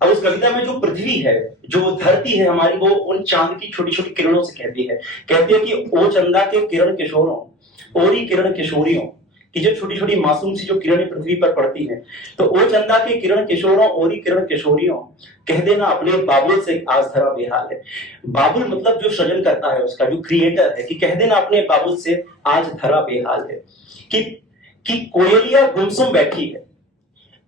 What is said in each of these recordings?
अब उस कविता में जो पृथ्वी है, जो धरती है हमारी, वो उन चांद की छोटी छोटी किरणों से कहती है। कहती है कि ओ चंदा के किरण किशोरों, ओरी किरण किशोरियों, कि जो छोटी छोटी मासूम सी जो किरणें पृथ्वी पर पड़ती हैं, तो ओ चंदा के किरण किशोरों, ओरी किरण किशोरियों, कह देना अपने बाबुल से आज धरा बेहाल है। बाबुल मतलब जो सृजन करता है, उसका जो क्रिएटर है, कि कह देना अपने बाबुल से आज धरा बेहाल है। कि कोयलिया गुमसुम बैठी है,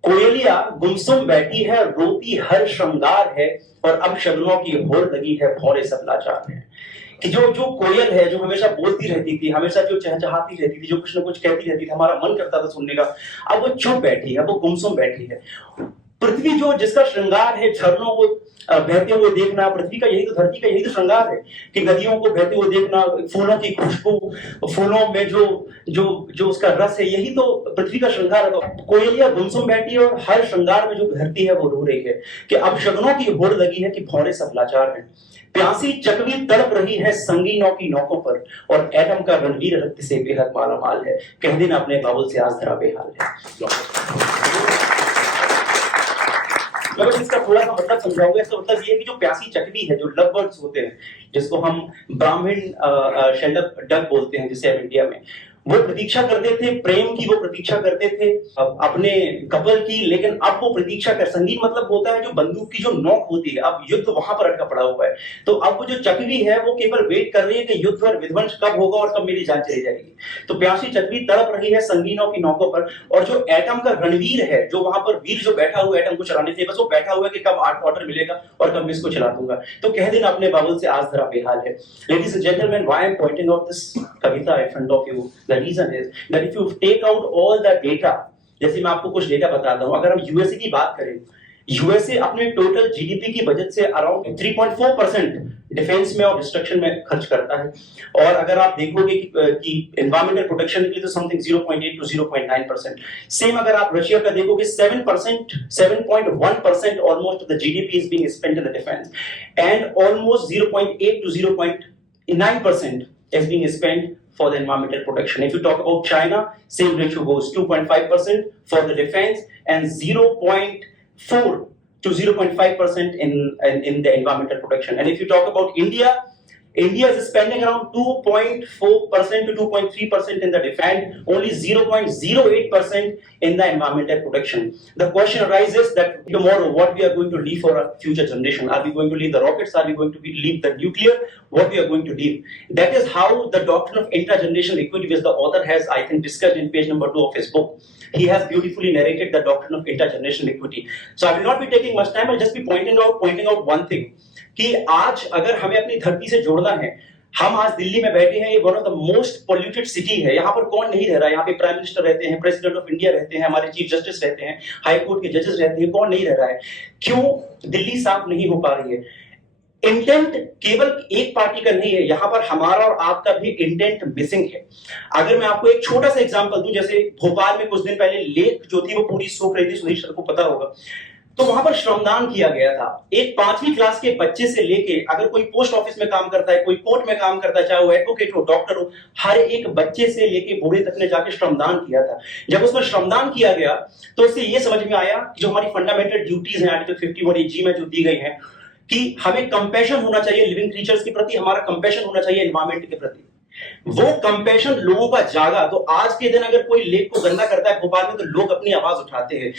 कोयलिया गुमसुम बैठी है, रोती हर श्रृंगार है, और अब शबनों की होड़ लगी है, भौरे सब लाचार है। कि जो कोयल है, जो हमेशा बोलती रहती थी, हमेशा जो चहचहाती रहती थी, जो कुछ न कुछ कहती रहती थी, हमारा मन करता था सुनने का, अब वो चुप बैठी है, अब वो गुमसुम बैठी है। पृथ्वी जो जिसका श्रृंगार है, झरनों को बहते हुए देखना, पृथ्वी का यही तो, धरती का यही तो श्रृंगार है, कि नदियों को बहते हुए देखना, फूलों की खुशबू, फूलों में जो जो जो उसका रस है, यही तो पृथ्वी का श्रृंगार है। तो कोयलिया गुमसुम बैठी है, और हर श्रृंगार में जो धरती है वो रो रही है, कि अब शगनों की होड़ लगी है, कि भौरे सब लाचार है। प्यासी चकवी तड़प रही है संगीनों की नौकों पर, और एटम का रणवीर रक्त से बेहद माला माल है, कह देना अपने बाबुल से आज धरा बेहाल है। मैं बस इसका थोड़ा सा मतलब समझाऊंगा। इसका मतलब ये है कि जो प्यासी चकवी है, जो लव बर्ड्स होते हैं, जिसको हम ब्राह्मण शेल्डक डक बोलते हैं, जिसे हम इंडिया में, वो प्रतीक्षा करते थे प्रेम की, वो प्रतीक्षा करते थे अपने कपल की, लेकिन अब वो प्रतीक्षा कर, संगीत मतलब होता है जो बंदूक की जो नोक होती है, अब युद्ध वहां पर अटका पड़ा हुआ है। तो अब वो जो चकवी है, वो केवल वेट कर रही है कि युद्ध और विध्वंस कब होगा और कब मेरी जान चली जाएगी। तो प्यासी चकवी तड़प रही है संगीनों की नौकों पर, और जो एटम का रणवीर है, जो वहां पर वीर जो बैठा हुआ एटम को चलाने से, बस वो बैठा हुआ है कि कब ऑर्डर मिलेगा और कब मैं इसको चला दूंगा। तो कह देना अपने बाबुल से आज धरा बेहाल है। Ladies and gentleman, why I am pointing out this kavita in front of you, the reason is that if you take out all the data, जैसे मैं आपको कुछ डेटा बताता हूं, अगर हम यूएसए की बात करें, यूएसए अपने टोटल जीडीपी की बजट से अराउंड 3.4% डिफेंस में और डिस्ट्रक्शन में खर्च करता है। और अगर आप देखोगे कि एनवायरमेंटल प्रोटेक्शन के लिए तो समथिंग 0.8 to 0.9%। सेम अगर आप रशिया का देखोगे, 7%, 7.1% almost the GDP is being spent in the defence, and almost 0.8 to 0.9% is being spent for the environmental protection. If you talk about China, same ratio goes 2.5% for the defense and 0.4 to 0.5% in the environmental protection. And if you talk about India, India is spending around 2.4% to 2.3% in the defense, only 0.08% in the environmental protection. The question arises that tomorrow, what we are going to leave for our future generation? Are we going to leave the rockets? Are we going to leave the nuclear? What we are going to leave? That is how the doctrine of intergenerational equity, which the author has, I think, discussed in page number 2 of his book. He has beautifully narrated the doctrine of intergenerational equity. So I will not be taking much time. I'll just be pointing out one thing. कि आज अगर हमें अपनी धरती से जोड़ना है, हम आज दिल्ली में बैठे हैं, ये one of the most polluted city है। यहाँ पर कौन नहीं रह रहा है? यहाँ पे प्राइम मिनिस्टर रहते हैं, प्रेसिडेंट ऑफ इंडिया रहते हैं, हमारे चीफ जस्टिस रहते हैं, हाई कोर्ट के जजेस रहते हैं, कौन नहीं रह रहा है? क्यों दिल्ली साफ नहीं हो पा रही है? इंटेंट केवल एक पार्टी का नहीं है, यहाँ पर हमारा और आपका भी इंटेंट मिसिंग है। अगर मैं आपको एक छोटा सा एग्जांपल दूं, जैसे भोपाल में कुछ दिन पहले लेक जो थी वो पूरी सूख रही थी, सुधीर सर को पता होगा, तो वहां पर श्रमदान किया गया था। एक 5वीं क्लास के बच्चे से लेके, अगर कोई पोस्ट ऑफिस में काम करता है, कोई कोर्ट में काम करता है, चाहे वो एडवोकेट हो, डॉक्टर हो, हर एक बच्चे से लेके बूढ़े तक ने जाके श्रमदान किया था। जब उसमें श्रमदान किया गया तो उससे ये समझ में आया कि जो हमारी फंडामेंटल ड्यूटीज हैं आर्टिकल 51 में जो दी गई हैं, कि हमें कंपैशन होना चाहिए लिविंग क्रीचर्स के प्रति, हमारा कंपैशन होना चाहिए एनवायरमेंट के प्रति। वो कंपैशन लोगों का जागा, तो आज के दिन अगर कोई लेक को गंदा करता है भोपाल में, तो लोग अपनी आवाज उठाते हैं।